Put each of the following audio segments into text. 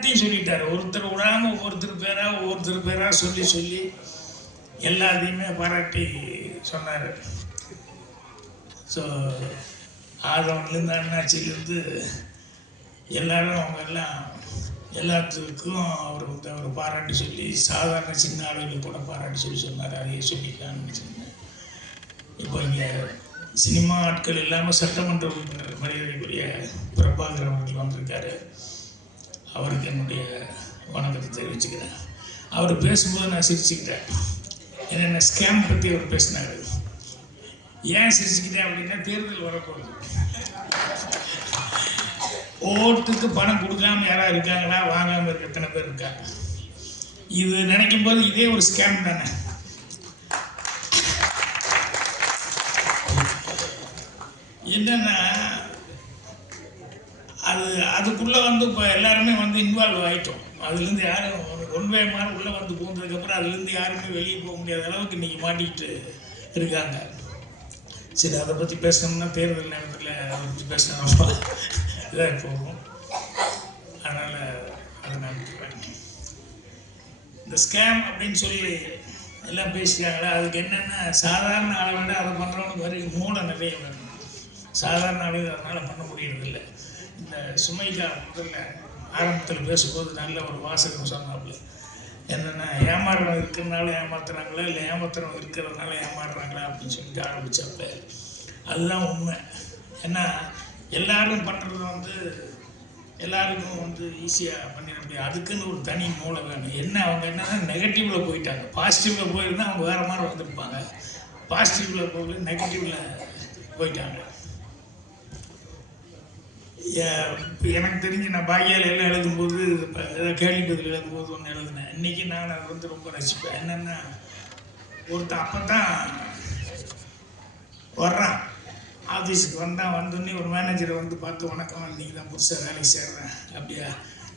சொல்லிட்டாரு. ஒருத்தர் விடாம ஒவ்வொருத்தர் பேரா சொல்லி சொல்லி எல்லாத்தையுமே பாராட்டி சொன்னார். ஸோ ஆதவன்லேருந்து அண்ணாச்சிலேருந்து எல்லாரும் அவங்க எல்லாம் எல்லாத்துக்கும் அவர் பாராட்டி சொல்லி சாதாரண சின்ன ஆளுகளுக்கு கூட பாராட்டி சொல்லி சொன்னார். அதையே சொல்லிக்கலான்னு சொன்னேன். இப்போ இங்கே சினிமா ஆட்கள் இல்லாமல் சட்டமன்ற உறுப்பினர் மரியாதைக்குரிய பிரபாகர் அவர்கள் வந்திருக்காரு. அவருக்கு என்னுடைய வணக்கத்தை தெரிவிச்சுக்கிறேன். அவர் பேசும்போது நான் சிரிச்சுக்கிட்டேன். என்னென்ன ஸ்கேம் பற்றி அவர் பேசினார். ஏன் சிரிச்சுக்கிட்டேன் அப்படின்னா, தேர்தல் வரப்போகுது. ஓட்டுக்கு பணம் கொடுக்காம யாராவது இருக்காங்களா, வாங்காமல் இருக்க எத்தனை பேர் இருக்காங்க. இது நினைக்கும் போது இதே ஒரு ஸ்கேம் தானே. என்னன்னா அதுக்குள்ளே இப்போ எல்லாருமே இன்வால்வ் ஆகிட்டோம். அதுலேருந்து யாரும் ஒன்வே மாதிரி உள்ளே பூந்ததுக்கப்புறம் அதுலேருந்து யாருமே வெளியே போக முடியாத அளவுக்கு இன்றைக்கி மாட்டிக்கிட்டு இருக்காங்க. சரி, அதை பற்றி பேசணும்னா தேர்தல் நேரத்தில் அதை பற்றி பேசணும்ப்பா இதாக போகும். அதனால் அதை நான் இந்த ஸ்கேம் அப்படின்னு சொல்லி எல்லாம் பேசிட்டாங்களா, அதுக்கு என்னென்னா சாதாரண ஆளை விட அதை பண்ணுறவனுக்கு மூளை நிறைய வேணும். சாதாரண ஆளு அதனால் பண்ண முடியறதில்லை. இந்த சுமைக்கா முதல்ல ஆரம்பத்தில் பேசும்போது நல்ல ஒரு வாசகம் சொன்னாப்புல. என்னென்னா, ஏமாறுறவங்க இருக்கிறதுனால ஏமாத்துறாங்களா, இல்லை ஏமாத்துறவங்க இருக்கிறதுனால ஏமாறுறாங்களா அப்படின்னு சொல்லிட்டு ஆரம்பித்தப்ப அதுதான் உண்மை. ஏன்னா எல்லாரும் பண்ணுறது எல்லாருக்கும் ஈஸியாக பண்ணிட முடியாது. அதுக்குன்னு ஒரு தனி மூளை வேணும். அவங்க என்னன்னா நெகட்டிவில் போயிட்டாங்க. பாசிட்டிவில் போயிருந்தால் அவங்க வேறு மாதிரி வந்திருப்பாங்க. பாசிட்டிவில் போகல, நெகட்டிவில் போயிட்டாங்க. எனக்கு தெரிஞ்சு நான் பாக்கியால் எல்லாம் எழுதும்போது ஏதாவது கேள்வி பதில் எழுதும்போது ஒன்று எழுதினேன். இன்றைக்கி நான் அதை ரொம்ப ரசிப்பேன். என்னென்னா, ஒருத்தன் அப்போ தான் வர்றான், ஆஃபீஸுக்கு வந்தோடனே ஒரு மேனேஜரை பார்த்து, வணக்கம், இன்றைக்கி தான் புதுசாக வேலைக்கு சேர்றேன், அப்படியா,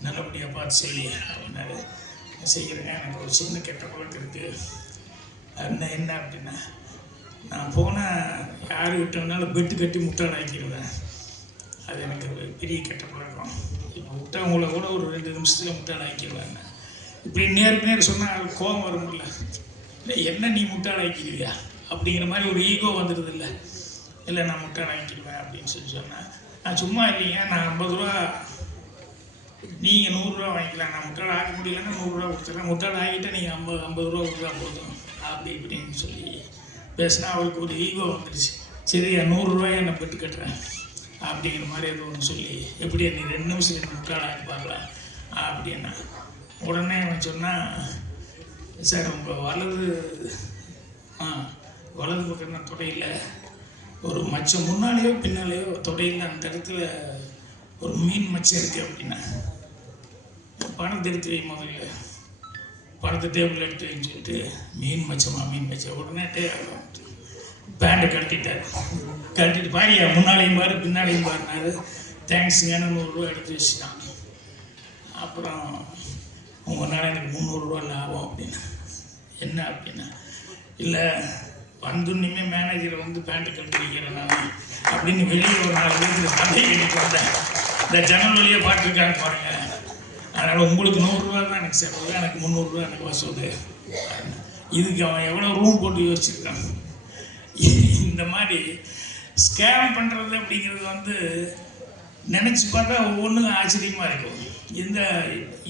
நல்லபடியாக பார்த்து செய்ய அப்படின்னாரு. செய்கிறேங்க, எனக்கு ஒரு சின்ன கெட்ட பழக்கம் இருக்குது. என்ன அப்படின்னா, நான் போனால் யார் விட்டோம்னாலும் பெட்டு கட்டி முட்டாள் ஆக்கிடுவேன். அது எனக்கு பெரிய கெட்ட பழக்கம். இப்போ விட்டவங்கள கூட ஒரு 2 நிமிஷத்தில் முட்டாள் ஆக்கிடுவாங்க. இப்படி நேருக்கு நேர் சொன்னால் கோபம் வரும்ல. இல்லை, என்ன நீ முட்டாள் ஆக்கிடுவியா அப்படிங்கிற மாதிரி ஒரு ஈகோ வந்துடுது. இல்லை நான் முட்டாள் ஆக்கிடுவேன் அப்படின்னு சொன்னேன். நான் சும்மா இல்லைங்க, நான் 50 ரூபா, நீங்கள் 100 ரூபா வாங்கிக்கலாம், நான் முட்டாள் ஆக்க முடியலன்னா 100 ரூபா கொடுத்துட்றேன், முட்டாள் ஆகிட்டால் நீங்கள் 50 ரூபா கொடுத்தா போதும் அப்படி இப்படின்னு சொல்லி பேசினா அவருக்கு ஒரு ஈகோ வந்துடுச்சு. சரி, 100 ரூபாயை நான் பெட்டு கட்டுறேன் அப்படிங்கிற மாதிரி ஏதோ ஒன்று சொல்லி, எப்படி நீ 2 நிமிஷம் முட்டாள் ஆக்கி பார்க்கலாம் அப்படின்னா, உடனே அவன் சொன்னால், சார் உங்கள் வலது பக்கம் நான் தொடையில் ஒரு மச்சம் முன்னாலேயோ பின்னாலேயோ தொடையில் அந்த இடத்துல ஒரு மீன் மச்சம் இருக்குது அப்படின்னா, பணத்தை எடுத்து வை, முதல்ல பணத்தை டேபிள் எடுத்து வைன்னு சொல்லிட்டு, மீன் மச்சம் உடனே பேண்டை கழட்டிட்டு பாரியா, முன்னாலேயும் பாரு பின்னாலேயும் பாருனாரு. தேங்க்ஸுங்கன்னு 100 ரூபா எடுத்து வச்சுட்டான். அப்புறம் உங்களால் எனக்கு 300 ரூபா லாபம் அப்படின்னா. என்ன அப்படின்னா, இல்லை வந்துன்னுமே மேனேஜரை பேண்டை கழட்டி வைக்கிறேன் நான் அப்படின்னு வெளியே ஒரு 4 பேருக்கு கதையை எடுத்து வந்தேன். இந்த ஜன்னல் வழியாக பாட்டுருக்காங்க பாருங்க. அதனால் உங்களுக்கு 100 ரூபா தான் எனக்கு செலவு, எனக்கு 300 ரூபா எனக்கு வசூல். இதுக்கு அவன் எவ்வளோ ரூம் போட்டு யோசிச்சிருக்கான். இந்த மாதிரி ஸ்கேம் பண்ணுறது அப்படிங்கிறது நினச்சி பார்த்தா ஒவ்வொன்றும் ஆச்சரியமாக இருக்கும்.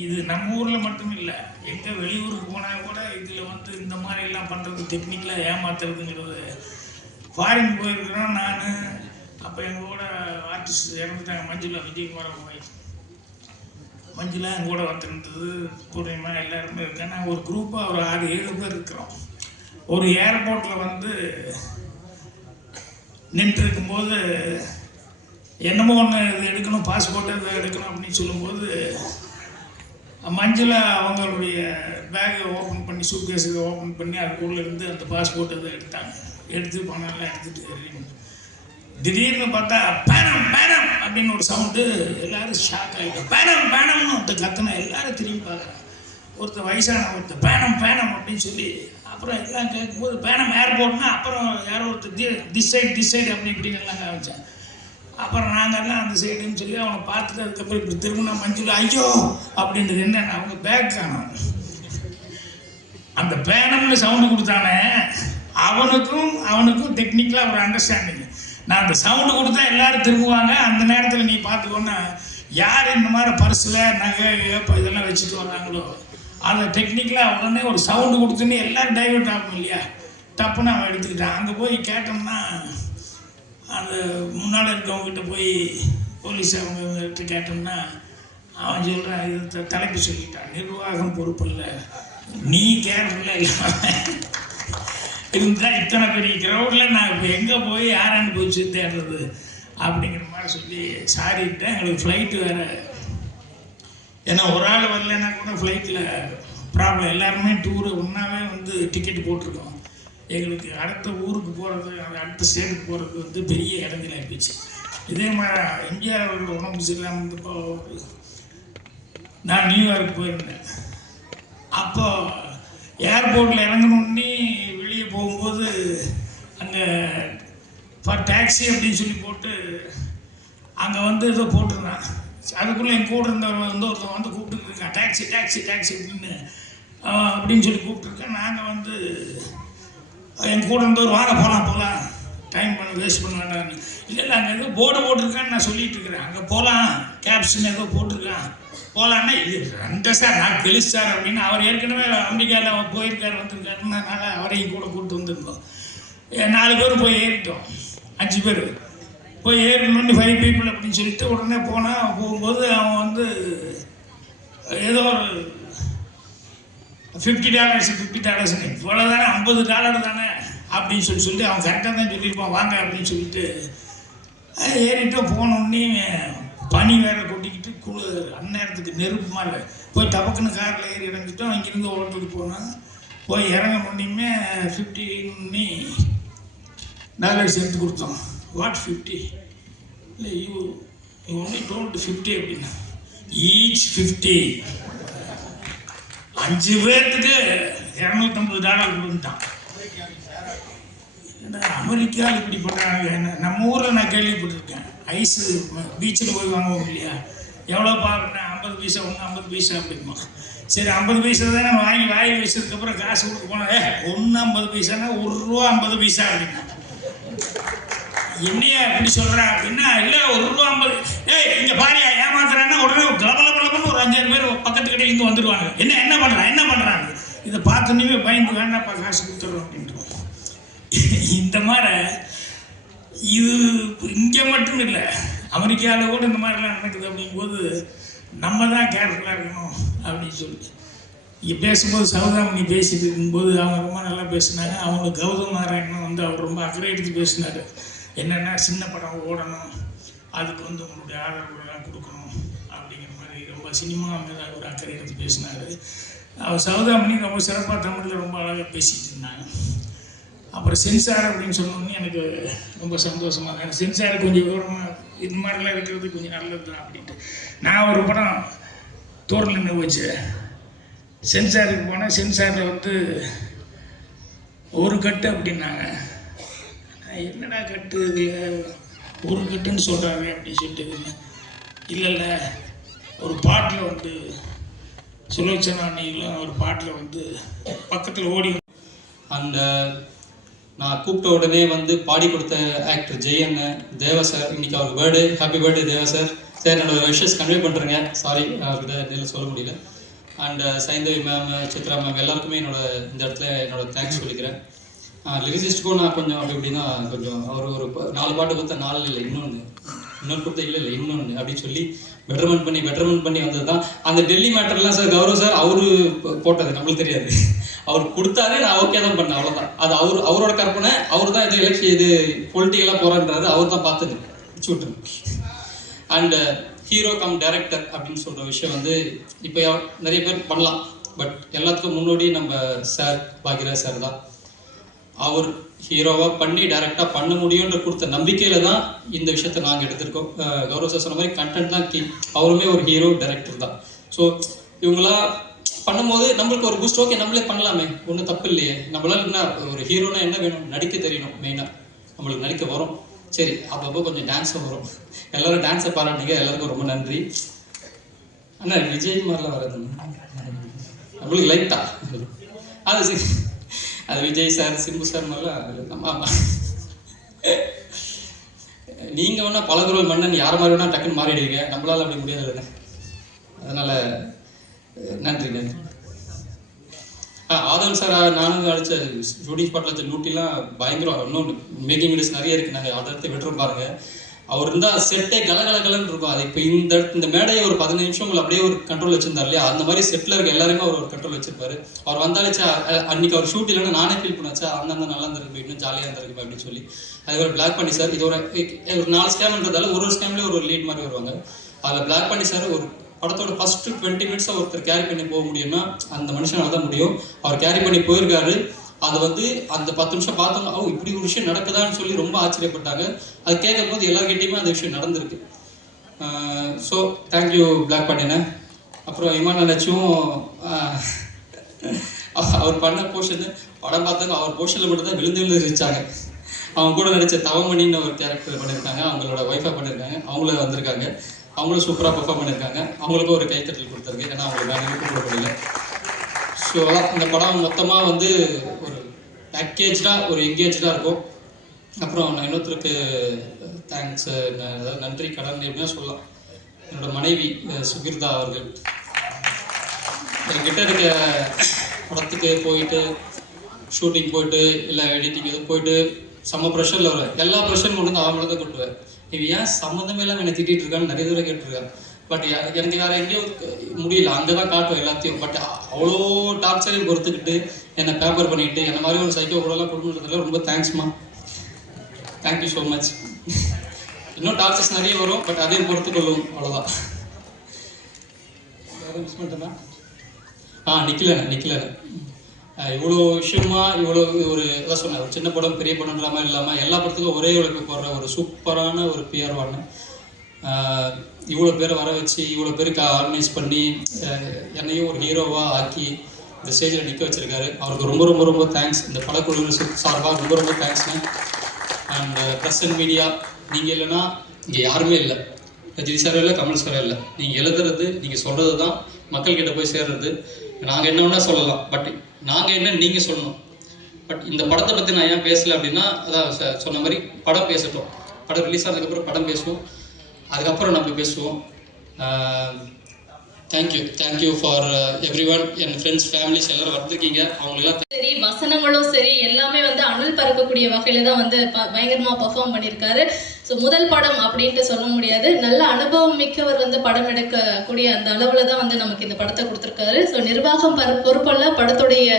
இது நம்ம ஊரில் மட்டும் இல்லை, எங்கே வெளியூருக்கு போனால் கூட இதில் இந்த மாதிரிலாம் பண்ணுறது, டெக்னிக்கலாக ஏமாத்துறதுங்கிறது. ஃபாரின் போயிருக்கிறோம் நான். அப்போ எங்கள் கூட ஆர்டிஸ்ட் இறந்துட்டாங்க, மஞ்சுளா, விஜயகுமார் போய் மஞ்சுளா எங்கள் கூட வந்துருந்தது, பூர்ணிமா எல்லாருமே இருக்கேன். நாங்கள் ஒரு குரூப்பாக ஒரு 6-7 பேர் இருக்கிறோம். ஒரு ஏர்போர்ட்டில் நின்று இருக்கும்போது என்னமோ ஒன்று இது எடுக்கணும், பாஸ்போர்ட் இது எடுக்கணும் அப்படின்னு சொல்லும்போது, மஞ்சுளா அவங்களுடைய பேக்கை ஓப்பன் பண்ணி, சூட்கேஸ் இதை ஓப்பன் பண்ணி அதுக்குள்ளே இருந்து அந்த பாஸ்போர்ட் இதை எடுத்து பணம்லாம் எடுத்துகிட்டு திடீர்னு பார்த்தா பேனம் அப்படின்னு ஒரு சவுண்டு. எல்லோரும் ஷாக் ஆகிட்டோம். பேனம்னு ஒருத்தர் கத்துனா எல்லாரும் திரும்பி பார்க்குறாங்க. ஒருத்தர் வயசான ஒருத்தர் பேனம் அப்படின்னு சொல்லி, அப்புறம் எல்லாம் கேட்கும்போது பேனம் ஏர்போர்ட்னா, அப்புறம் யாரோ ஒருத்தர் திஸ் சைடு அப்படி இப்படின்னு எல்லாம் காமிச்சேன். அப்புறம் நாங்கள்லாம் அந்த சைடுன்னு சொல்லி அவனை பார்த்துட்டு அதுக்கப்புறம் இப்படி திரும்பினா மஞ்சள் ஐயோ அப்படின்றது என்னென்ன அவங்க பேக் காணும். அந்த பேனம்னு சவுண்டு கொடுத்தானே அவனுக்கும் டெக்னிக்கலாக ஒரு அண்டர்ஸ்டாண்டிங். நான் அந்த சவுண்டு கொடுத்தா எல்லாரும் திரும்புவாங்க. அந்த நேரத்தில் நீ பார்த்துக்கோன்னா யார் இந்த மாதிரி பர்ஸில் நகை இதெல்லாம் வச்சுட்டு வர்றாங்களோ அதை டெக்னிக்கலாக உடனே ஒரு சவுண்டு கொடுத்துன்னு எல்லோரும் டைவர்ட் ஆகும் இல்லையா, டப்புன்னு அவன் எடுத்துக்கிட்டான். அங்கே போய் கேட்டோம்னா அந்த முன்னால் இருக்கவங்ககிட்ட போய் போலீஸ் அவங்ககிட்ட கேட்டோம்னா அவன் சொல்கிறான், இது தலைப்பு சொல்லிட்டான், நிர்வாகம் பொறுப்பில்ல, நீ கேர்ஃபுல்லாக இல்லாமல் இருந்தால் இத்தனை பெரிய க்ரௌடில் நான் இப்போ எங்கே போய் யாரான்னு போய் தேடுறது அப்படிங்கிற மாதிரி சொல்லி சாரிட்டேன். எங்களுக்கு ஃப்ளைட்டு வேறு, ஏன்னா ஒரு ஆள் வரலன்னா கூட ஃப்ளைட்டில் ப்ராப்ளம். எல்லாருமே டூரு ஒன்றாவே டிக்கெட் போட்டிருக்கோம். எங்களுக்கு அடுத்த ஊருக்கு போகிறது, அடுத்த ஸ்டேட்டுக்கு போகிறது பெரிய இடங்கள் ஆகிடுச்சு. இதே மாதிரி எம்ஜிஆர் அவர்கள் உடம்பு சரியில்லாமல் இப்போ நான் நியூயார்க் போயிருந்தேன். அப்போ ஏர்போர்ட்டில் இறங்கணுன்னே வெளியே போகும்போது அங்கே ஃபார் டாக்ஸி அப்படின்னு சொல்லி போட்டு அங்கே ஏதோ போட்டிருந்தான். அதுக்குள்ளே என் கூட இருந்தவர் ஒருத்தன் கூப்பிட்டுருக்கான், டாக்ஸி டாக்ஸி டாக்ஸி அப்படின்னு சொல்லி கூப்பிட்டுருக்கேன். நாங்கள் என் கூட இருந்தவர் வாங்க போகலாம் டைம் வேஸ்ட் பண்ண வேண்டாம்னு. இல்லை அங்கே ஏதோ போர்டு போட்டிருக்கான்னு நான் சொல்லிட்டு இருக்கிறேன். அங்கே போகலாம் கேப்ஷன் ஏதோ போட்டிருக்கான் போகலான்னா இது ரெண்டு சார் நான் கெலிஸ் சார் அப்படின்னு அவர் ஏற்கனவே அமெரிக்காவில் போயிருக்காரு வந்திருக்காருன்னு அதனால் அவரையும் கூட கூப்பிட்டு வந்திருந்தோம். 4 பேர் போய் ஏறிட்டோம், 5 பேர் போய் ஏறணுன்னு 5 people அப்படின்னு சொல்லிட்டு உடனே போகும்போது அவன் ஏதோ ஒரு $50 இவ்வளோ தானே, $50 தானே அப்படின்னு சொல்லி அவன் கரெக்டாக தான் சொல்லியிருப்பான் வாங்க அப்படின்னு சொல்லிட்டு ஏறிட்டோம். போனோடனே பனி வேற கொட்டிக்கிட்டு அந்நேரத்துக்கு நெருப்பு மாதிரி போய் டபக்குன்னு காரில் ஏறி இறங்கிட்டோம். இங்கேருந்து ஓட்டுக்கு போனோம். போய் இறங்கணுன்னே $50 எடுத்து கொடுத்தோம். வாட் 50? இல்லை யூ ஒன்லி டோல்டு 50 அப்படின்னா ஈச் 50. 5 பேர்த்துக்கு $250 கொடுத்துட்டான். அமெரிக்காவில் இப்படி பண்ணுறாங்க. நம்ம ஊரில் நான் கேள்விப்பட்டிருக்கேன், ஐஸு பீச்சில் போய் வாங்குவோம் இல்லையா, எவ்வளோ பார்க்குறேன் 50 பைசா, 50 பைசா அப்படிமா. சரி 50 பைசா தானே வாங்கி வாங்கி வச்சதுக்கப்புறம் காசு கொடுக்க போனேன், 50 பைசானா ₹1 50 பைசா அப்படின்னா. என்னையா எப்படி சொல்கிறேன் அப்படின்னா, இல்லை ₹1 50. இங்கே பாரியா ஏமாத்துறான்னா உடனே கலபலபலன்னு ஒரு 5-6 பேர் பக்கத்து கடையிலேருந்து வந்துடுவாங்க. என்ன பண்ணுறாங்க இதை பார்த்தோன்னே பயந்து வேண்டாப்பா காசு கொடுத்துட்றோம் அப்படின்ட்டு. இந்த மாதிரி இது இங்கே மட்டும் இல்லை, அமெரிக்காவில் கூட இந்த மாதிரிலாம் நடக்குது. அப்படிங்கும்போது நம்ம தான் கேர்ஃபுல்லாக இருக்கணும் அப்படின்னு சொல்லிட்டு இங்கே பேசும்போது சௌதாமணி பேசிட்டு இருக்கும்போது அவங்க ரொம்ப நல்லா பேசினாங்க. அவங்களுக்கு கௌதம் நாராயணன் அவர் ரொம்ப அக்கறை எடுத்து பேசினார். என்னென்னா சின்ன படம் ஓடணும், அதுக்கு உங்களுடைய ஆதரவுலாம் கொடுக்கணும் அப்படிங்கிற மாதிரி ரொம்ப சினிமா மேலே ஒரு அக்கறை எடுத்து பேசினார். அவர் சௌதாமணி ரொம்ப சிறப்பாக தமிழில் ரொம்ப அழகாக பேசிகிட்டு இருந்தாங்க. அப்புறம் சென்சார் அப்படின்னு சொன்னோன்னே எனக்கு ரொம்ப சந்தோஷமாக இருக்கும். எனக்கு சென்சார் கொஞ்சம் விவரமாக இது மாதிரிலாம் இருக்கிறது கொஞ்சம் நல்லது தான் அப்படின்ட்டு நான் ஒரு படம் தோரில் நின்று வச்சு சென்சாருக்கு போனேன். சென்சாரில் ஒரு கட்டு அப்படின்னாங்க. என்னடா கட்டு ஒரு கட்டுன்னு சொல்கிறாங்க அப்படின்னு சொல்லிட்டு, இல்லை ஒரு பாட்டில் சுலோச்சனா நீங்களும் ஒரு பாட்டில் பக்கத்தில் ஓடி அந்த நான் கூப்பிட்ட உடனே பாடி கொடுத்த ஆக்டர் ஜெயன் தேவா சார், இன்னைக்கு அவருக்கு பர்த்டே. ஹாப்பி பர்த்டே தேவா சார். என்னோட விஷஸ் கன்வே பண்ணுறேங்க. சாரி அவர்கிட்ட சொல்ல முடியல. And Saindhavi ma'am, Chitra ma'am எல்லாருக்குமே இந்த இடத்துல என்னோட தேங்க்ஸ் சொல்லிக்கிறேன். லிரிசிஸ்ட்டுக்கும் நான் கொஞ்சம் அப்படி இப்படின்னா கொஞ்சம் அவர் ஒரு 4 பாட்டு கொடுத்த 4 இல்லை இன்னொன்று கொடுத்த இல்லை இன்னொன்று அப்படின்னு சொல்லி பெட்டர்மெண்ட் பண்ணி வந்தது தான். அந்த டெல்லி மேட்டர்லாம் சார் கௌரவ் சார் அவரு போட்டது, நம்மளுக்கு தெரியாது. அவர் கொடுத்தாரு, நான் ஓகே தான் பண்ணேன், அவ்வளோதான். அது அவரோட கற்பனை. அவர் தான் இது எலெக்ஷன் இது பொலிட்டிக்கலாக போகிறான்றது அவர் தான் பார்த்தது விட்டு. அண்டு ஹீரோ கம் டைரக்டர் அப்படின்னு சொல்கிற விஷயம் இப்போ நிறைய பேர் பண்ணலாம். பட் எல்லாத்துக்கும் முன்னாடி நம்ம சார் பாக்யராஜ் சார் தான். அவர் ஹீரோவாக பண்ணி டைரெக்டாக பண்ண முடியுன்ற கொடுத்த நம்பிக்கையில் தான் இந்த விஷயத்தை நாங்கள் எடுத்திருக்கோம். கௌரவ் சார் சொன்ன மாதிரி கண்டென்ட் தான் கீ. அவருமே ஒரு ஹீரோ டைரக்டர் தான். ஸோ இவங்களாம் பண்ணும்போது நம்மளுக்கு ஒரு பூஸ்ட். ஓகே நம்மளே பண்ணலாமே, ஒன்றும் தப்பு இல்லையே. நம்மளால என்ன ஒரு ஹீரோனா என்ன வேணும், நடிக்க தெரியணும். மெயினாக நம்மளுக்கு நடிக்க வரும். சரி அப்பப்போ கொஞ்சம் டான்ஸும் வரும். எல்லோரும் டான்ஸை பாராட்டிங்க, எல்லாருக்கும் ரொம்ப நன்றி. அண்ணா விஜய் மாதிரிலாம் வராது நம்மளுக்கு லைட்டா அது அது விஜய் சார் சிம்பு சார் மாதிரிலாம். ஆமாம் நீங்கள் வேணால் பலகுரல் மன்னன் யார் மாதிரி வேணால் டக்குன்னு மாறிடுவீங்க, நம்மளால் அப்படி முடியாது இல்லைங்க. அதனால் நன்றி நன்றி. ஆதவன் சார் நானும் அடித்த ஷூட்டிங் ஸ்பாட்டில் வச்ச லூட்டிலாம் பயங்கரம். இன்னும் மேக்கிங் வீடியோஸ் நிறைய இருக்குது, நாங்கள் அடுத்த விட்டுறோம் பாருங்கள். அவர் இருந்தால் செட்டே கலகலகலன்னு இருக்கும். அது இப்போ இந்த மேடையை ஒரு 15 நிமிஷம் அப்படியே ஒரு கண்ட்ரோல் வச்சிருந்தார் இல்லையா, அந்த மாதிரி செட்டில் இருக்க எல்லாருமே அவர் ஒரு கண்ட்ரோல் வச்சிருப்பாரு. அவர் வந்தாலேச்சா அன்றைக்கி அவர் ஷூட் இல்லைன்னா நானே ஃபீல் பண்ணாச்சா அந்த நல்லா இருந்திருக்கு, இன்னும் ஜாலியாக இருந்திருக்கு அப்படின்னு சொல்லி. அது ஒரு பிளாக் பண்ணி சார், இது ஒரு 4 ஸ்கேம்ன்றதால ஒரு ஸ்கேம்லேயே ஒரு லீட் மாதிரி வருவாங்க. அதில் பிளாக் பண்ணி சார் ஒரு படத்தோட ஃபஸ்ட்டு 20 மினிட்ஸை ஒருத்தர் கேரி பண்ணி போக முடியும்னா அந்த மனுஷனால தான் முடியும். அவர் கேரி பண்ணி போயிருக்காரு. அதை அந்த 10 நிமிஷம் பார்த்தோம், இப்படி ஒரு விஷயம் நடக்குதான்னு சொல்லி ரொம்ப ஆச்சரியப்பட்டாங்க. அது கேட்கும் போது எல்லாருக்கிட்டையுமே அந்த விஷயம் நடந்திருக்கு. ஸோ தேங்க்யூ பிளாக் பண்ணினேன். அப்புறம் இமான் நினச்சும் அவர் பண்ண போர்ஷன் படம் பார்த்தாங்க, அவர் போர்ஷனில் மட்டும்தான் விழுந்து இருந்துச்சாங்க. அவங்க கூட நடித்த தவமணின்னு ஒரு கேரக்டர் பண்ணியிருக்காங்க, அவங்களோட ஒய்ஃபாக பண்ணியிருக்காங்க, அவங்கள வந்திருக்காங்க. அவங்களும் சூப்பராக பெர்ஃபார்ம் பண்ணியிருக்காங்க. அவங்களுக்கும் ஒரு கைத்தட்டல் கொடுத்துருக்கு, ஏன்னா அவங்களுக்கு வேறு கூப்பிடப்படல. ஸோ இந்த படம் மொத்தமாக ஒரு பேக்கேஜாக ஒரு எங்கேஜாக இருக்கும். அப்புறம் நான் இன்னொருத்தருக்கு தேங்க்ஸ், அதாவது நன்றி கடன் எப்படின்னா சொல்லலாம். என்னோடய மனைவி சுகிர்தா அவர்கள் என்கிட்ட இருக்க படத்துக்கு போயிட்டு ஷூட்டிங் போயிட்டு இல்லை எடிட்டிங் எதுவும் போயிட்டு செம்ம ப்ரெஷரில் வர எல்லா ப்ரெஷரும் கொண்டு வந்து அவங்கள தான் கொட்டுவேன். இவன் ஏன் சம்மந்தமே இல்லாமல் என்னை திட்டிகிட்டு இருக்கான்னு நிறைய தூரம் கேட்டுருக்கேன். பட் எனக்கு வேறு எங்கேயும் முடியல, அங்கே தான் காட்டுவேன் எல்லாத்தையும். பட் அவ்வளோ டார்ச்சரையும் பொறுத்துக்கிட்டு என்னை பேப்பர் பண்ணிக்கிட்டு என்ன மாதிரி ஒரு சைக்கோ கூடலாம் கொடுக்குறதுல ரொம்ப தேங்க்ஸ்மா, தேங்க்யூ ஸோ மச். இன்னும் டார்ச்சர்ஸ் நிறைய வரும், பட் அதையும் பொறுத்துக்கொள்ளும், அவ்வளோதான். வேறு மிஸ் பண்ணிட்டேன்னா நிக்கலண்ணே இவ்வளோ விஷயமா இவ்வளோ ஒரு இதான் சொன்னேன், ஒரு சின்ன படம் பெரிய படம்ன்ற மாதிரி இல்லாமல் எல்லா படத்துக்கும் ஒரே உழைப்பு போடுற ஒரு சூப்பரான ஒரு பிஆர் வான்னு இவ்வளோ பேரை வர வச்சு இவ்வளோ பேருக்கு ஆர்கனைஸ் பண்ணி என்னையும் ஒரு ஹீரோவாக ஆக்கி இந்த ஸ்டேஜில் நிற்க வச்சுருக்காரு. அவருக்கு ரொம்ப ரொம்ப ரொம்ப தேங்க்ஸ். இந்த படக்குழு சார்பாக ரொம்ப ரொம்ப தேங்க்ஸ்ண்ணே. அண்ட் ப்ரெஸ் அண்ட் மீடியா, நீங்கள் இல்லைன்னா இங்கே யாருமே இல்லை. ரஜினி சார் இல்லை, கமல் சார் இல்லை. நீங்கள் எழுதுறது, நீங்கள் சொல்கிறது தான் மக்கள்கிட்ட போய் சேர்றது. நாங்கள் என்ன வேணால் சொல்லலாம், பட் நாங்கள் என்ன நீங்கள் சொல்லணும். பட் இந்த படத்தை பற்றி நான் ஏன் பேசலை அப்படின்னா, அதான் சொன்ன மாதிரி படம் பேசட்டும், படம் ரிலீஸ் ஆனதுக்கப்புறம் படம் பேசுவோம், அதுக்கப்புறம் நம்ம பேசுவோம். Thank you for every one. N friends families எல்லோரும் வந்திருக்கீங்க. அவங்களெல்லாம் சரி, வசனங்களும் சரி எல்லாமே அனல் பறக்கக்கூடிய வகையில் தான் பயங்கரமாக பர்ஃபார்ம் பண்ணியிருக்காரு. ஸோ முதல் படம் அப்படின்ட்டு சொல்ல முடியாது, நல்ல அனுபவம் மிக்கவர் படம் எடுக்கக்கூடிய அந்த அளவில் தான் நமக்கு இந்த படத்தை கொடுத்துருக்காரு. ஸோ நிர்வாகம் பொறுப்பல்ல, படத்துடைய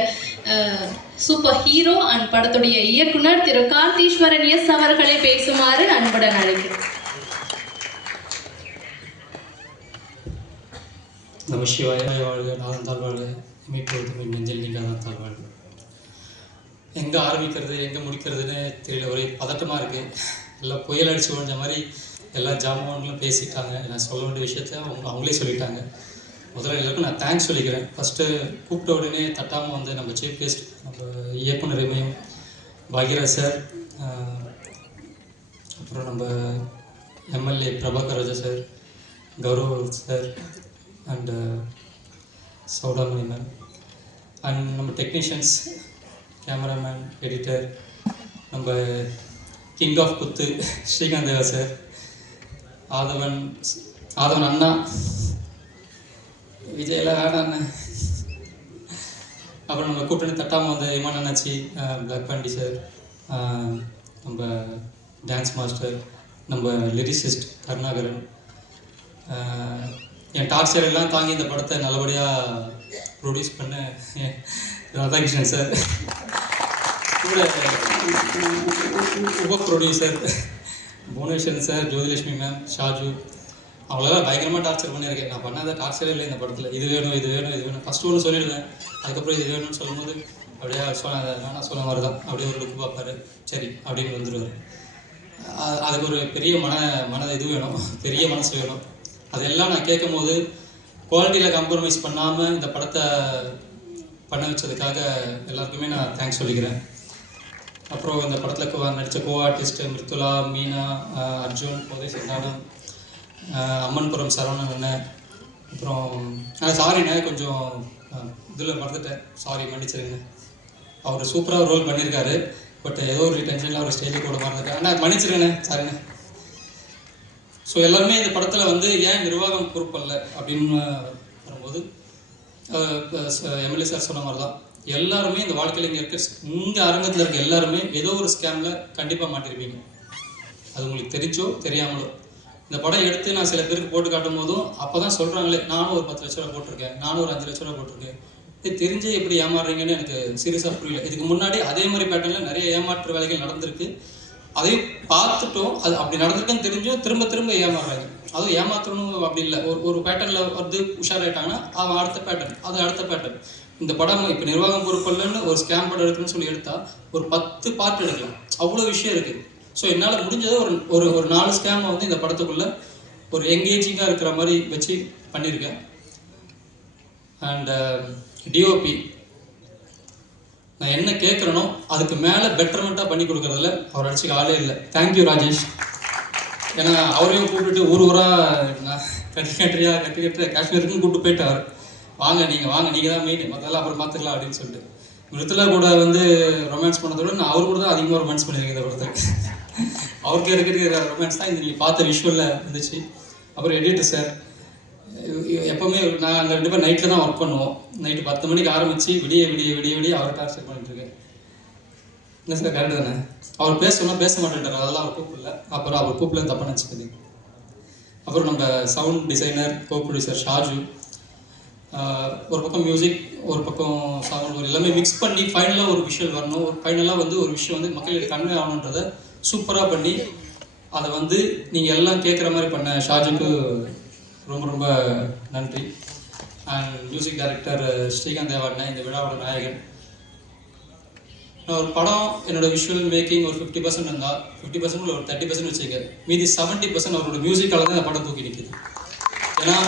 சூப்பர் ஹீரோ அண்ட் படத்துடைய இயக்குனர் திரு கார்த்தீஸ்வரன் எஸ் அவர்களை பேசுமாறு அன்புடன் அழைக்கிறேன். நம சிவாய வாழ்க, நாதன் தாழ்வாழ்க, இமைப்பொழுதும் நெஞ்சில் நீங்காதான் தாழ்வாழ்க. எங்கே ஆரம்பிக்கிறது எங்கே முடிக்கிறதுன்னு தெரியல, ஒரே பதட்டமாக இருக்குது. எல்லாம் புயல் அடித்து ஓடிஞ்ச மாதிரி எல்லா ஜாமான்களும் பேசிட்டாங்க. நான் சொல்ல வேண்டிய விஷயத்த அவங்களே சொல்லிட்டாங்க. முதல்ல எல்லாருக்கும் நான் தேங்க்ஸ் சொல்லிக்கிறேன். ஃபஸ்ட்டு கூப்பிட்ட உடனே தட்டாமல் நம்ம சீஃப் கெஸ்ட், நம்ம இயக்குனர் இமயம் பாக்யராஜ் சார், அப்புறம் நம்ம MLA Prabhakar Raja sir, Gaurav sir and Soudamani ma'am, and நம்ம டெக்னீஷியன்ஸ், கேமராமேன், எடிட்டர், நம்ம king of kuthu Srikanth Deva sir, ஆதவன் அண்ணா, விஜயெல்லாம் வேணாண்ணே, அப்புறம் நம்ம கூட்டணி தட்டாமல் இமான் அண்ணாச்சி, பிளாக் பாண்டி சார், நம்ம டான்ஸ் மாஸ்டர், நம்ம லிரிசிஸ்ட் கருணாகரன், என் டார்ச்சர் எல்லாம் தாங்கி இந்த படத்தை நல்லபடியாக ப்ரொடியூஸ் பண்ண ராதாகிருஷ்ணன் சார், கூட உப producer Bhuvaneswaran sir, Jyothilakshmi ma'am, Shaju, அவங்களெல்லாம் பயங்கரமாக டார்ச்சர் பண்ணியிருக்கேன். நான் பண்ணாத டார்ச்சரே இல்லை இந்த படத்தில். இது வேணும் ஃபஸ்ட்டு ஒன்று சொல்லிடுவேன், அதுக்கப்புறம் இது வேணும்னு சொல்லும்போது அப்படியே நான் சொன்ன மாதிரி தான் அப்படியே ஒரு லுக்கு பார்ப்பாரு, சரி அப்படின்னு வந்துடுவார். அதுக்கு ஒரு பெரிய இது வேணும், பெரிய மனசு வேணும். அதெல்லாம் நான் கேட்கும் போது குவாலிட்டியில் காம்ப்ரமைஸ் பண்ணாமல் இந்த படத்தை பண்ண வச்சதுக்காக எல்லாருக்குமே நான் தேங்க்ஸ் சொல்லிக்கிறேன். அப்புறம் இந்த படத்தில் நடித்த கோ ஆர்டிஸ்ட் மிருத்துலா, மீனா, அர்ஜுன், போதை சந்தானம், அம்மன்புரம் சரவணன் அண்ணன். அப்புறம் சாரிண்ணே, கொஞ்சம் இதில் மறந்துட்டேன், சாரி மன்னிச்சிருங்க. அவர் சூப்பராக ரோல் பண்ணியிருக்காரு, பட் ஏதோ ஒரு டென்ஷனில் அவர் ஸ்டேஜுக்கு கூட மறந்துட்டேன். அண்ணா மன்னிச்சிருங்கண்ணே, சாரிண்ணே. ஸோ எல்லாருமே இந்த படத்தில் வந்து ஏன் நிர்வாகம் பொறுப்பல்ல அப்படின்னு வரும்போது எம்எல்ஏ சார் சொன்ன மாதிரி தான், எல்லாருமே இந்த வாழ்க்கையில் இங்கே அரங்கத்தில் இருக்க எல்லாருமே ஏதோ ஒரு ஸ்கேமில் கண்டிப்பாக மாட்டிருப்பீங்க. அது உங்களுக்கு தெரிஞ்சோ தெரியாமலோ. இந்த படம் எடுத்து நான் சில பேருக்கு போட்டு காட்டும் போதும் அப்போ தான் சொல்கிறாங்களே, நானும் ஒரு 10 லட்ச ரூபா போட்டிருக்கேன், நானும் ஒரு 5 லட்ச ரூபா போட்டிருக்கேன். இது தெரிஞ்சே எப்படி ஏமாறுறீங்கன்னு எனக்கு சீரியஸாக புரியல. இதுக்கு முன்னாடி அதே மாதிரி பேட்டர்னில் நிறைய ஏமாற்று வேலைகள் நடந்திருக்கு. அதையும் பார்த்துட்டோம், அது அப்படி நடந்திருக்குன்னு தெரிஞ்சும் திரும்ப திரும்ப ஏமாறுறாங்க. அதுவும் ஏமாற்றணும் அப்படி இல்லை, ஒரு பேட்டர்னில் வந்து உஷாராயிட்டாங்கன்னா அவன் அடுத்த பேட்டர்ன், அது அடுத்த பேட்டர்ன். இந்த படம் இப்போ நிர்வாகம் பொறுப்பல்லன்னு ஒரு ஸ்கேம் படம் எடுக்கணும்னு சொல்லி எடுத்தால் ஒரு 10 பார்ட் எடுக்கலாம், அவ்வளோ விஷயம் இருக்குது. ஸோ என்னால் முடிஞ்சதை ஒரு 4 ஸ்கேமை வந்து இந்த படத்துக்குள்ளே ஒரு எங்கேஜிங்காக இருக்கிற மாதிரி வச்சு பண்ணியிருக்கேன். அண்ட் டிஓபி நான் என்ன கேட்குறேனோ அதுக்கு மேலே பெட்டர்மெண்ட்டாக பண்ணி கொடுக்குறதுல அவர் அடிச்சுக்க ஆளே இல்லை. தேங்க்யூ ராஜேஷ். ஏன்னா அவரையும் கூப்பிட்டுட்டு ஊராக நான் கட்டி காஷ்மீருக்குன்னு கூப்பிட்டு போயிட்டார். வாங்க நீங்கள் தான் மெயின், மற்றெல்லாம் அப்புறம் பார்த்துக்கலாம் அப்படின்னு சொல்லிட்டு. மிருத்துலா கூட வந்து ரொமான்ஸ் பண்ணதோட நான் அவர் கூட தான் அதிகமாக ரொமான்ஸ் பண்ணியிருக்கேன் இந்த படத்துக்கு. அவருக்கு இருக்கிற ரொமான்ஸ் தான் இந்த நீங்கள் பார்த்த விஷுவலில் இருந்துச்சு. அப்புறம் எடிட்டர் சார், எப்போவுமே நான் அங்கே 2 பேர் நைட்டில் தான் ஒர்க் பண்ணுவோம். நைட்டு 10 மணிக்கு ஆரம்பித்து விடிய அவர் டார்ச்சர் பண்ணிட்டுருக்கேன். என்ன சார் கரெக்டு தானே? அவர் பேசணும்னா பேச மாட்டேன்ட்டார், அதெல்லாம் அவர் கூப்பிடல. அப்புறம் அவர் கூப்பிடல தப்பாக நினச்சிக்கிது. அப்புறம் நம்ம சவுண்ட் டிசைனர் கோ ப்ரொடியூசர் ஷாஜு, ஒரு பக்கம் மியூசிக், ஒரு பக்கம் சவுண்ட், ஒரு எல்லாமே மிக்ஸ் பண்ணி ஃபைனலாக ஒரு விஷுவல் வரணும். ஒரு ஃபைனலாக வந்து ஒரு விஷயம் வந்து மக்களுக்கு கன்வே ஆகணுன்றதை சூப்பராக பண்ணி அதை வந்து நீங்கள் எல்லாம் கேட்குற மாதிரி பண்ண ஷாஜுக்கு ரொம்ப ரொம்ப நன்றி. அண்ட் மியூசிக் டைரக்டர் ஸ்ரீகாந்த் தேவாண்ணா, இந்த விழாவோட நாயகன். நான் ஒரு படம் என்னோடய விஷுவல் மேக்கிங் ஒரு 50% இருந்தால் 50% ஒரு 30% வச்சுக்க, மீதி 70% அவரோட மியூசிக்கால் தான் இந்த படம் தூக்கி நிற்கிது. ஏன்னா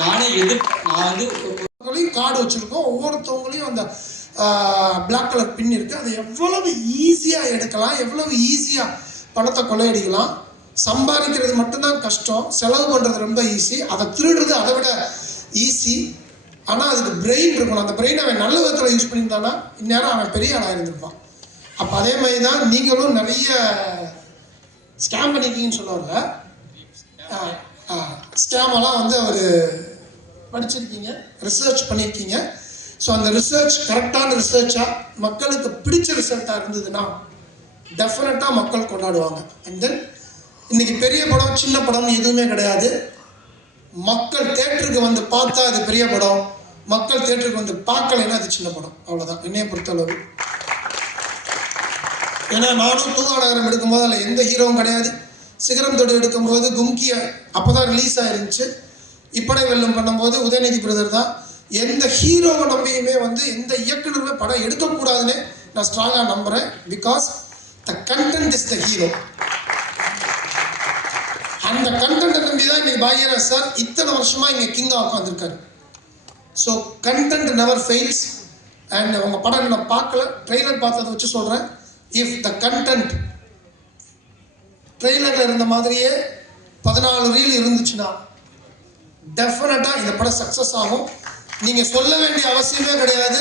நான் வந்து கார்டு வச்சுருக்கோம், ஒவ்வொருத்தவங்களையும் அந்த பிளாக் கலர் பின் இருக்குது. அது எவ்வளவு ஈஸியாக எடுக்கலாம், எவ்வளவு ஈஸியாக பணத்தை கொள்ளையடிக்கலாம். சம்பாதிக்கிறது மட்டும்தான் கஷ்டம், செலவு பண்ணுறது ரொம்ப ஈஸி, அதை திருடுறது அதை விட ஈஸி. ஆனால் அதுக்கு பிரெயின் இருக்கணும். அந்த பிரெயின் அவன் நல்ல விதத்தில் யூஸ் பண்ணியிருந்தானா இந்நேரம் அவன் பெரிய ஆளாக இருந்திருப்பான். அப்போ அதே மாதிரி தான் நீங்களும் நிறைய ஸ்கேம் பண்ணியிருக்கீங்கன்னு சொல்லுவாங்க. ஸ்கேமெல்லாம் வந்து அவர் படிச்சிருக்கீங்க, ரிசர்ச் பண்ணியிருக்கீங்க. ஸோ அந்த ரிசர்ச் கரெக்டான ரிசர்ச்சாக மக்களுக்கு பிடிச்ச ரிசல்ட்டாக இருந்ததுன்னா டெஃபினட்டாக மக்கள் கொண்டாடுவாங்க. அண்ட் தென் இன்றைக்கி பெரிய படம் சின்ன படம்னு எதுவுமே கிடையாது. மக்கள் தேட்டருக்கு வந்து பார்த்தா அது பெரிய படம், மக்கள் தேட்டருக்கு வந்து பார்க்கலைன்னா அது சின்ன படம், அவ்வளோதான் என்னைய பொறுத்தளவு. ஏன்னா நானும் தூங்காநகரம் எடுக்கும்போது அதில் எந்த ஹீரோவும் கிடையாது. சிகரம் தொடு எடுக்கும்போது கும்கிய அப்போ தான் ரிலீஸ் ஆகிருந்துச்சு. இப்படை வெல்லும் பண்ணும்போது உதயநிதி பிரதர் தான். எந்த ஹீரோவை நம்பியுமே வந்து எந்த இயக்குனருமே படம் எடுக்கக்கூடாதுன்னு நான் ஸ்ட்ராங்காக நம்புகிறேன். Because the content is the hero. அந்த கண்டென்ட்டை நம்பி தான் இன்னைக்கு பாக்யராஜ் சார் இத்தனை வருஷமாக இங்கே கிங்காக உட்காந்துருக்காரு. So content never fails. And உங்கள் படம் நான் பார்க்கல, ட்ரெய்லர் பார்த்ததை வச்சு சொல்கிறேன். இஃப் த கண்டென்ட் ட்ரெய்லரில் இருந்த மாதிரியே 14 ரீல் இருந்துச்சுன்னா டெஃபினட்டாக இந்த படம் சக்ஸஸ் ஆகும். நீங்கள் சொல்ல வேண்டிய அவசியமே கிடையாது.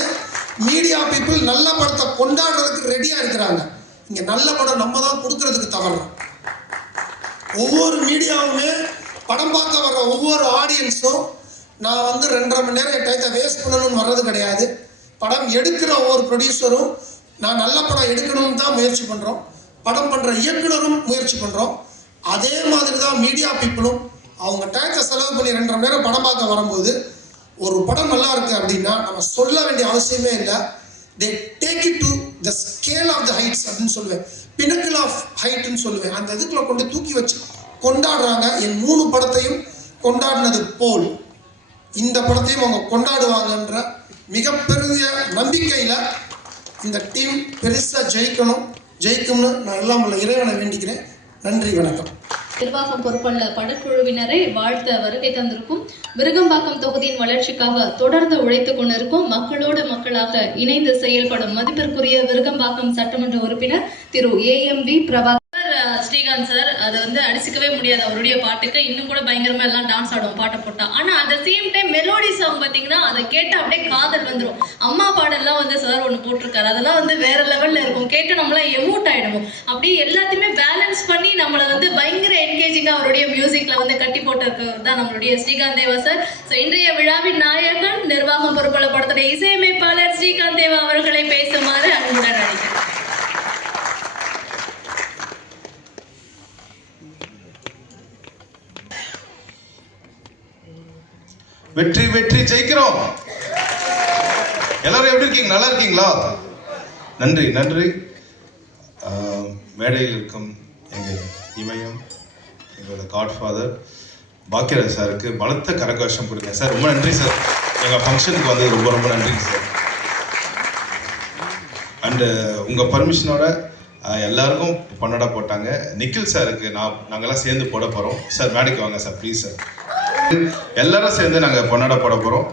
மீடியா பீப்புள் நல்ல படத்தை கொண்டாடுறதுக்கு ரெடியாக இருக்கிறாங்க. இங்கே நல்ல படம் நம்ம தான் கொடுக்கறதுக்கு தவறுறோம். ஒவ்வொரு மீடியாவுமே படம் பார்க்க வர்ற ஒவ்வொரு ஆடியன்ஸும் நான் வந்து 2.5 மணி நேரம் என் டயத்தை வேஸ்ட் பண்ணணும்னு வர்றது கிடையாது. படம் எடுக்கிற ஒவ்வொரு ப்ரொடியூசரும் நான் நல்ல படம் எடுக்கணும்னு தான் முயற்சி பண்ணுறோம். படம் பண்ணுற இயக்குனரும் முயற்சி பண்ணுறோம். அதே மாதிரி தான் மீடியா பீப்புளும் அவங்க டயத்தை செலவு பண்ணி 2.5 மணி நேரம் படம் பார்க்க வரும்போது ஒரு படம் நல்லா இருக்குது அப்படின்னா நம்ம சொல்ல வேண்டிய அவசியமே இல்லை. They take it to the scale of the heights அப்படின்னு சொல்லுவேன், பினக்கிள் ஆஃப் ஹைட்னு சொல்லுவேன். அந்த இதுக்குள்ள கொண்டு தூக்கி வச்சு கொண்டாடுறாங்க. என் 3 படத்தையும் கொண்டாடினது போல் இந்த படத்தையும் அவங்க கொண்டாடுவாங்கன்ற மிகப்பெரிய நம்பிக்கையில் இந்த டீம் பெருசாக ஜெயிக்கும்னு நான் எல்லாம் உள்ள இறைவனை வேண்டிக்கிறேன். நன்றி, வணக்கம். நிர்வாகம் பொறுப்புள்ள படக்குழுவினரை வாழ்த்த வருகை தந்திருக்கும் விருகம்பாக்கம் தொகுதியின் வளர்ச்சிக்காக தொடர்ந்து உழைத்துக் கொண்டிருக்கும் மக்களோடு மக்களாக இணைந்து செயல்படும் மதிப்பிற்குரிய விருகம்பாக்கம் சட்டமன்ற உறுப்பினர் திரு AMV பிரபாகர் ஸ்ரீகாந்த் சார். அது வந்து அடிச்சுக்கவே முடியாது அவருடைய பாட்டுக்கு. இன்னும் கூட பயங்கரமா எல்லாம் டான்ஸ் ஆடுவோம் பாட்டை போட்டா. ஆனா at the same time melody song பாத்தீங்கன்னா அதை கேட்டா அப்படியே காதல் வந்துடும். அம்மா பாடெல்லாம் வந்து சார் ஒன்று போட்டிருக்காரு, அதெல்லாம் வந்து வேற லெவல்ல இருக்கும். கேட்டு நம்மளாம் எமோட் ஆயிடுவோம். அப்படியே எல்லாத்தையுமே பேலன்ஸ் பண்ணி நம்மளை வந்து பயங்கர என்கேஜிங்கா அவருடைய மியூசிக்ல வந்து கட்டி போட்டிருக்கிறது தான் நம்மளுடைய ஸ்ரீகாந்த் தேவா சார். ஸோ இன்றைய விழாவின் நாயகன் நிர்வாகம் பொறுப்புள்ள படத்துடைய இசையமைப்பாளர் ஸ்ரீகாந்த் தேவா அவர்களை பேசுமாறு அன்புடன் அழைக்கிறேன். வெற்றி வெற்றி ஜெயிக்கிறோம். எல்லாரும் எப்படி இருக்கீங்க? நல்லா இருக்கீங்களா? நன்றி நன்றி. மேடையில் இருக்கும் எங்கள் இமயம், எங்களோட காட்ஃபாதர் பாக்கியராஜ் சாருக்கு பலத்த கரகோஷம் கொடுங்க சார். ரொம்ப நன்றி சார். எங்கள் ஃபங்க்ஷனுக்கு வந்தது ரொம்ப ரொம்ப நன்றிங்க சார். அண்டு உங்கள் பர்மிஷனோட எல்லாருக்கும் பொன்னாடா போட்டாங்க. நிக்கில் சாருக்கு நாங்கள்லாம் சேர்ந்து போட போகிறோம் சார். மேடைக்கு வாங்க சார் ப்ளீஸ் சார். எல்லாரும் சேர்ந்து நாங்கள் பொன்னாடா போட போகிறோம்.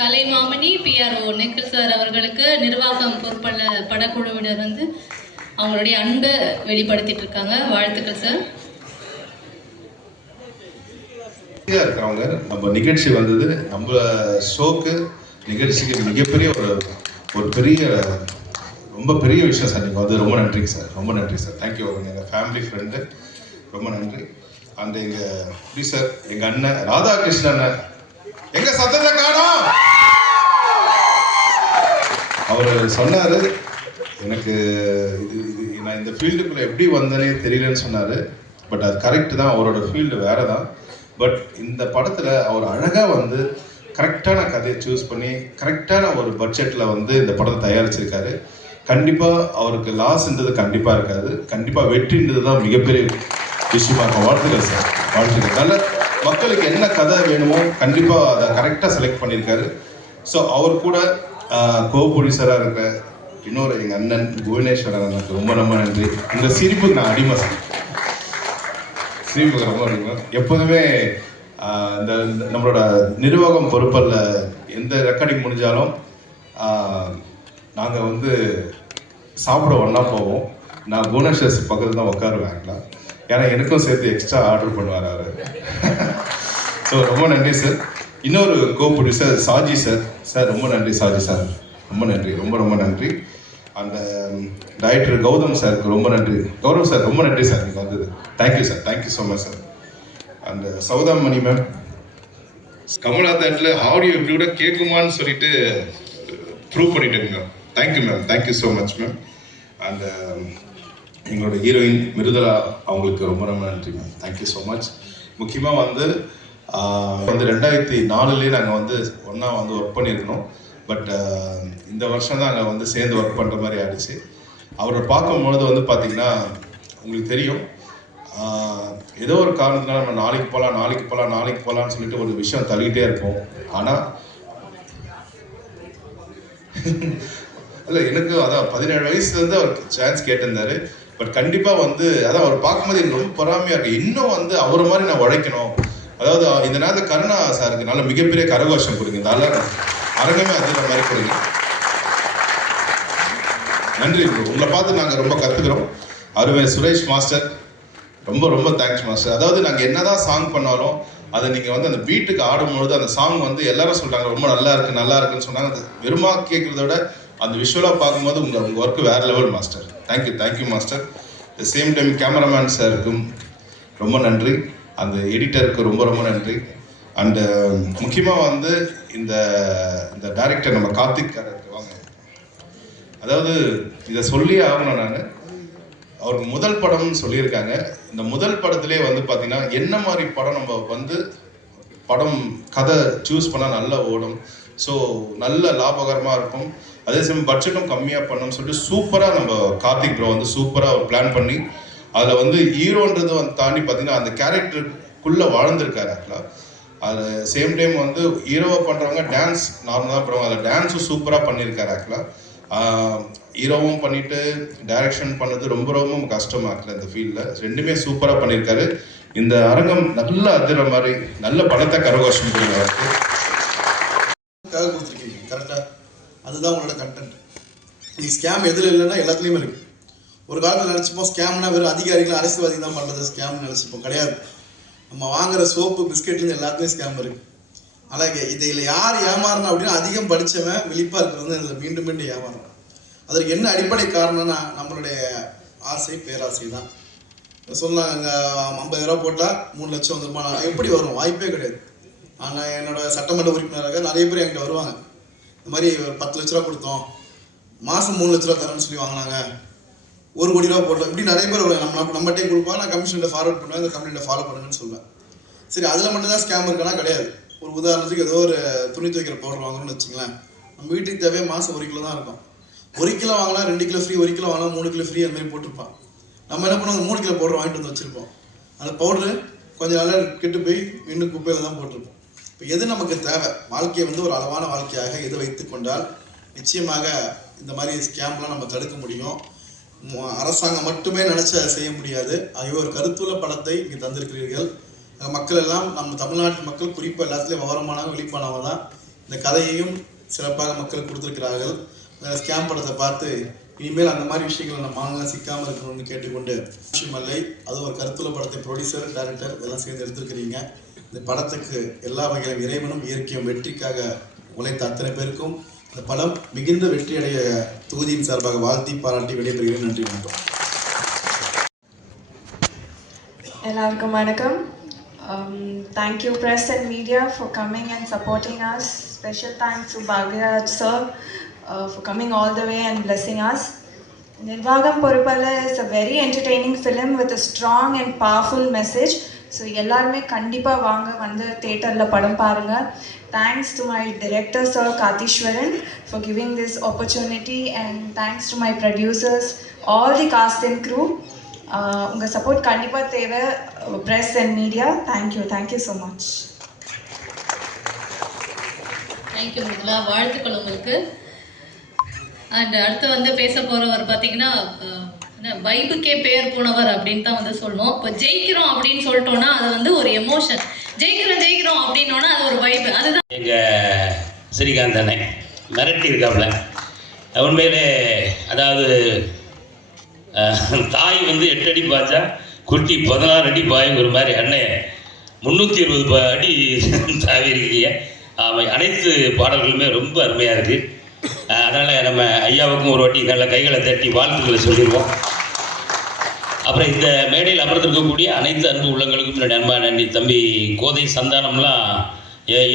கலைமாமணி PRO நிக்கில் சார் அவர்களுக்கு நிர்வாகம் பொறுப்புள்ள படக்குழுவினர் வந்து அவங்களுடைய அன்பை வெளிப்படுத்திட்டு இருக்காங்க. வாழ்த்துக்கள் சார். இருக்கிறவங்க நம்ம நிகழ்ச்சி வந்தது, நம்ம ஷோக்கு நிகழ்ச்சிக்கு மிகப்பெரிய ஒரு பெரிய ரொம்ப பெரிய விஷயம் சார். நீங்கள் வந்து ரொம்ப நன்றிங்க சார். ரொம்ப நன்றி சார். தேங்க்யூ. எங்கள் ஃபேமிலி ஃப்ரெண்டு ரொம்ப நன்றி. அண்ட் எங்கள் ப்ரொடியூசர் எங்கள் அண்ணன் ராதாகிருஷ்ணன் எங்க சத்தத்தை காணோம். அவர் சொன்னார் எனக்கு இது நான் இந்த ஃபீல்டுக்குள்ளே எப்படி வந்தேனே தெரியலன்னு சொன்னார். பட் அது கரெக்டு தான். அவரோட ஃபீல்டு வேறு தான். பட் இந்த படத்தில் அவர் அழகாக வந்து கரெக்டான கதையை சூஸ் பண்ணி கரெக்டான ஒரு பட்ஜெட்டில் வந்து இந்த படத்தை தயாரிச்சிருக்காரு. கண்டிப்பாக அவருக்கு லாஸ்ன்றது கண்டிப்பாக இருக்காது. கண்டிப்பாக வெற்றின்றது தான் மிகப்பெரிய விஷயமா இருக்கும். வாழ்த்துக்கள் சார். வாழ்த்துக்கள். நல்ல மக்களுக்கு என்ன கதை வேணுமோ கண்டிப்பாக அதை கரெக்டாக செலக்ட் பண்ணியிருக்காரு. ஸோ அவர் கூட கோ ப்ரொடியூசராக இருக்கிற இன்னொரு எங்கள் அண்ணன் புவனேஸ்வரன் எனக்கு ரொம்ப ரொம்ப நன்றி. இந்த சிரிப்புக்கு நான் அடிமை சார். சிரிப்புக்கு ரொம்ப அடிமை. எப்போதுமே இந்த நம்மளோட நிர்வாகம் பொறுப்பல்ல எந்த ரெக்கார்டிங் முடிஞ்சாலும் நாங்கள் வந்து சாப்பிட ஒன்றா போவோம். நான் புவனேஸ்வர் பக்கத்தில் தான் உட்காருவேன் ஆக்சுவலாக. ஏன்னா எனக்கும் சேர்த்து எக்ஸ்ட்ரா ஆர்டர் பண்ணுவார் அவர். ஸோ ரொம்ப நன்றி சார். இன்னொரு கோ ப்ரொடியூசர் சாஜி சார். சார் ரொம்ப நன்றி சாஜி சார். ரொம்ப நன்றி. ரொம்ப ரொம்ப நன்றி. அந்த டைரக்டர் கௌதம் சாருக்கு ரொம்ப நன்றி. கௌரவ் சார் ரொம்ப நன்றி சார். நீங்கள் வந்தது thank you sir. Thank you so much sir. அந்த சௌதாமணி மேம் கமலா தேட்டில் ஆடியோ இப்படி கூட கேட்குமான்னு சொல்லிட்டு ப்ரூவ் பண்ணிட்டேங்க ma'am. Thank you ma'am. Thank you so much ma'am. அந்த எங்களோட ஹீரோயின் மிருதலா அவங்களுக்கு ரொம்ப ரொம்ப நன்றி மேம். Thank you so much. முக்கியமாக வந்து 2004 நாங்கள் வந்து ஒன்றா வந்து ஒர்க் பண்ணியிருக்கணும். பட் இந்த வருஷம் தான் நாங்கள் வந்து சேர்ந்து ஒர்க் பண்ணுற மாதிரி ஆயிடுச்சு. அவரை பார்க்கும்பொழுது வந்து பார்த்திங்கன்னா உங்களுக்கு தெரியும், ஏதோ ஒரு காரணத்தினால நம்ம நாளைக்கு போகலான்னு சொல்லிட்டு ஒரு விஷயம் தள்ளிக்கிட்டே இருப்போம். ஆனால் இல்லை எனக்கு அதான் 17 வயசுலேருந்து அவருக்கு சான்ஸ் கேட்டிருந்தாரு. பட் கண்டிப்பாக வந்து அதான் அவர் பார்க்கும்போது எனக்கு ரொம்ப பொறாமையாக இருக்குது. இன்னும் வந்து அவரை மாதிரி நான் உழைக்கணும். அதாவது இந்த நேரத்தில் கருணா சாருக்கு நல்ல மிகப்பெரிய கரகோஷம் கொடுங்க. இந்த அரங்கமே அதுற மாதிரி கொடுங்க. நன்றி ப்ரோ. உங்களை பார்த்து நாங்கள் ரொம்ப கற்றுக்குறோம். அருமை சுரேஷ் மாஸ்டர் ரொம்ப ரொம்ப தேங்க்ஸ் மாஸ்டர். அதாவது நாங்கள் என்னதான் சாங் பண்ணாலும் அதை நீங்கள் வந்து அந்த பீட்டுக்கு ஆடும்பொழுது அந்த சாங் வந்து எல்லாரும் சொல்கிறாங்க ரொம்ப நல்லா இருக்குன்னு சொன்னாங்க. அது வெறுமா கேட்குறத விட அந்த விஷுவலாக பார்க்கும்போது உங்கள் ஒர்க்கு வேறு level master. Thank you master. The same time cameraman சாருக்கும் ரொம்ப நன்றி. அந்த எடிட்டருக்கு ரொம்ப ரொம்ப நன்றி. அண்டு முக்கியமாக வந்து இந்த டைரக்டர் நம்ம கார்த்திக் வாங்க. அதாவது இதை சொல்லியே ஆகணும். நான் அவருக்கு முதல் படம்னு சொல்லியிருக்காங்க. இந்த முதல் படத்திலே வந்து பார்த்திங்கன்னா என்ன மாதிரி படம் நம்ம வந்து படம் கதை சூஸ் பண்ணால் நல்லா ஓடும், ஸோ நல்ல லாபகரமாக இருக்கும், அதே சமயம் பட்ஜெட்டும் கம்மியாக பண்ணணும்னு சொல்லிட்டு சூப்பராக நம்ம கார்த்திக் ப்ரோ வந்து சூப்பராக பிளான் பண்ணி அதில் வந்து ஹீரோன்றது வந்து தாண்டி பார்த்தீங்கன்னா அந்த கேரக்டருக்குள்ளே வாழ்ந்திருக்காரு ஆக்சுவலாக. அது சேம் டைம் வந்து ஹீரோவை பண்ணுறவங்க டான்ஸ் நார்மலாக பண்ணுவாங்க, அதில் டான்ஸும் சூப்பராக பண்ணியிருக்காரு ஆக்சுவலாக. ஹீரோவும் பண்ணிட்டு டைரக்ஷன் பண்ணது ரொம்ப ரொம்ப கஷ்டமாக இருக்குல்ல இந்த ஃபீல்டில். ரெண்டுமே சூப்பராக பண்ணியிருக்காரு. இந்த அரங்கம் நல்லா அதிர மாதிரி நல்ல படத்தை கரகோஷம் பண்ணியிருக்காரு. கொடுத்துருக்கீங்க கரெக்டாக, அதுதான் உங்களோட கண்டென்ட். நீ ஸ்கேம் எதில் இல்லைன்னா எல்லாத்துலேயுமே இருக்குது. ஒரு காலத்தில் நினச்சிப்போம் ஸ்கேம்னா வெறும் அதிகாரிகள் அரசியல்வாதி தான் பண்ணுறது ஸ்கேம்னு நினச்சிப்போம். கிடையாது. நம்ம வாங்குகிற சோப்பு பிஸ்கெட்லேருந்து எல்லாத்துலேயும் ஸ்கேம் இருக்குது. ஆனால் இதில் யார் ஏமாறணும் அப்படின்னா அதிகம் படித்தவன் விழிப்பாக இருக்கிறது வந்து இதில் மீண்டும் மீண்டும் ஏமாறணும். அதற்கு என்ன அடிப்படை காரணம்னா நம்மளுடைய ஆசை பேராசை தான். சொல்லலாம், அங்கே 50,000 போட்டால் 3 லட்சம் வந்துருமா? எப்படி வரும்? வாய்ப்பே கிடையாது. ஆனால் என்னோடய சட்டமன்ற உறுப்பினராக நிறைய பேர் என்கிட்ட வருவாங்க. இந்த மாதிரி 10 லட்ச ரூபா கொடுத்தோம், மாதம் 3 லட்ச ரூபா தரேன்னு சொல்லி வாங்கினாங்க, 1 கோடி ரூபா போட்டோம், இப்படி நிறைய பேர் வருவாங்க. நம்மகிட்டே கொடுப்பாங்க, நான் கமிஷன்கிட்ட ஃபார்வர்ட் பண்ணுவேன், இந்த கம்பெனியில் ஃபாலோ பண்ணுங்கன்னு சொல்லுவேன். சரி, அதில் மட்டும்தான் ஸ்கேம் இருக்கானா? கிடையாது. ஒரு உதாரணத்துக்கு ஏதோ ஒரு துணி துவைக்கிற பவுடர் வாங்கணும்னு வச்சுங்களேன். நம்ம வீட்டுக்கு தேவையே மாதம் 1 கிலோ தான் இருக்கும். 1 கிலோ வாங்கினா 2 கிலோ ஃப்ரீ, 1 கிலோ வாங்கினா 3 கிலோ ஃப்ரீ, அந்த மாதிரி போட்டிருப்பான். நம்ம என்ன பண்ணுவோம், 3 கிலோ பவுடர் வாங்கிட்டு வந்து வச்சுருப்போம். அந்த பவுடரு கொஞ்சம் நாளாக கெட்டு போய் இன்னும் குப்பையில் தான் போட்டிருப்போம். இப்போ எது நமக்கு தேவை, வாழ்க்கையை வந்து ஒரு அளவான வாழ்க்கையாக எது வைத்து கொண்டால் நிச்சயமாக இந்த மாதிரி ஸ்கேம்லாம் நம்ம தடுக்க முடியும். அரசாங்கம் மட்டுமே நினச்சா செய்ய முடியாது. ஆகிய ஒரு கருத்துள்ள படத்தை இங்கே தந்திருக்கிறீர்கள். மக்கள் எல்லாம், நம்ம தமிழ்நாட்டு மக்கள் குறிப்பாக எல்லாத்துலேயும் விவரமானவங்க விழிப்பானவங்க தான். இந்த கதையையும் சிறப்பாக மக்கள் கொடுத்துருக்கிறார்கள். ஸ்கேம் படத்தை பார்த்து இனிமேல் அந்த மாதிரி விஷயங்களை நம்ம மாநிலம் சிக்காமல் இருக்கணும்னு கேட்டுக்கொண்டு, விஷயமல்லை, அது ஒரு கருத்துள்ள படத்தை ப்ரொடியூசர் டைரக்டர் இதெல்லாம் சேர்ந்து எடுத்துருக்கிறீங்க. இந்த படத்துக்கு எல்லா வகையிலும் இறைவனும் இயற்கையும் வெற்றிக்காக உழைத்த அத்தனை பேருக்கும் இந்த படம் மிகுந்த வெற்றியடைய தொகுதியின் சார்பாக வாழ்த்தி பாராட்டி விடைபெறுகிறேன். நன்றி, வணக்கம். எல்லாருக்கும் வணக்கம். Thank you press and media for coming and supporting us. Special thanks to Bhagraj sir for coming all the way and blessing us. Nirvagam Porupala is a very entertaining film with a strong and powerful message. So எல்லாருமே கண்டிப்பா வாங்க வந்து தியேட்டர்ல படம் பாருங்க. Thanks to my director sir Kathishwaran for giving this opportunity, and thanks to my producers, all the cast and crew. உங்கள் support கண்டிப்பாக தேவை, press and media. Thank you so much. Thank you Mridula, வாழ்த்துக்கள் உங்களுக்கு. அண்ட் அடுத்து வந்து பேச போகிறவர் பார்த்தீங்கன்னா வைபுக்கே பேர் போனவர் அப்படின்னு தான் வந்து சொல்லணும். இப்போ ஜெயிக்கிறோம் அப்படின்னு சொல்லிட்டோன்னா அது வந்து ஒரு எமோஷன். ஜெயிக்கிறோம் அப்படின்னோன்னா அது ஒரு வைபு. அதுதான் எங்கள் ஸ்ரீகாந்த் அண்ணன் மிரட்டி இருக்காப்புல. உண்மையிலே அதாவது தாய் வந்து 8 அடி பாய்ச்சா குட்டி 16 அடி பாயுங்கிற மாதிரி அண்ணன் 320 அடி தாவி இருக்கீங்க. அனைத்து பாடல்களுமே ரொம்ப அருமையாக இருக்குது. அதனால் நம்ம ஐயாவுக்கும் ஒரு வாட்டி நல்ல கைகளை தட்டி வாழ்த்துக்களை சொல்லிடுவோம். அப்புறம் இந்த மேடையில் அமர்ந்திருக்கக்கூடிய அனைத்து அன்பு உள்ளங்களுக்கும் என்னுடைய அன்பா நன்றி. தம்பி கோதை சந்தானம்லாம்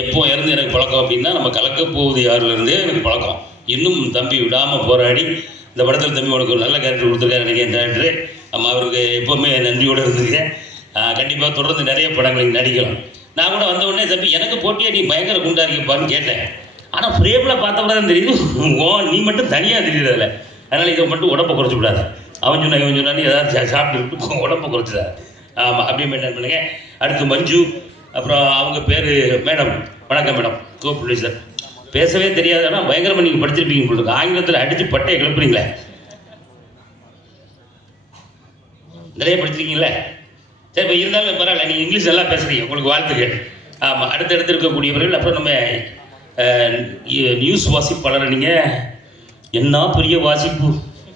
எப்போ இறந்து எனக்கு பழக்கம் அப்படின்னா, நம்ம கலக்கப்போவது யாருலேருந்தே எனக்கு பழக்கம். இன்னும் தம்பி விடாமல் போராடி இந்த படத்தில் தம்பி உனக்கு ஒரு நல்ல கேரக்டர் கொடுத்துருக்காரு நினைக்கிறேன் டேரக்டரு. நம்ம அவருக்கு எப்போவுமே நன்றியோடு இருந்துருக்கேன். கண்டிப்பாக தொடர்ந்து நிறைய படங்களுக்கு நடிக்கலாம். நான் கூட வந்த உடனே தம்பி எனக்கு போட்டியாக நீ பயங்கர குண்டா இருப்பான்னு கேட்டேன். ஆனால் ஃப்ரேமில் பார்த்தவங்க தான் தெரியுது நீ மட்டும் தனியாக தெரியுறதில்ல. அதனால் இதை மட்டும் உடம்பை குறைச்சி விடாது. அவன் சொன்னா இவன் சொன்னான்னு ஏதாவது சாப்பிட்டு உடம்பை குறைச்சிடாது. ஆமாம், அப்படியே மெயின்டைன் பண்ணுங்க. அடுத்து மஞ்சு, அப்புறம் அவங்க பேர் மேடம். வணக்கம் மேடம், கோபுள்ளி சார். பேசவே தெரியாதுன்னா பயங்கரமாக நீங்கள் படிச்சிருப்பீங்க போட்டுருக்கு. ஆங்கிலத்தில் அடித்து பட்டையை கிளப்புறீங்களே, நிறைய படிச்சிருக்கீங்களே. சரி, இப்போ இருந்தாலும் பரவாயில்ல, நீங்கள் இங்கிலீஷ் நல்லா பேசுகிறீங்க, உங்களுக்கு வாழ்த்துக்கள். ஆமாம், அடுத்தடுத்து இருக்கக்கூடியவர்கள். அப்புறம் நம்ம நியூஸ் வாசிப்பாளரை நீங்கள் என்ன பெரிய வாசிப்பு,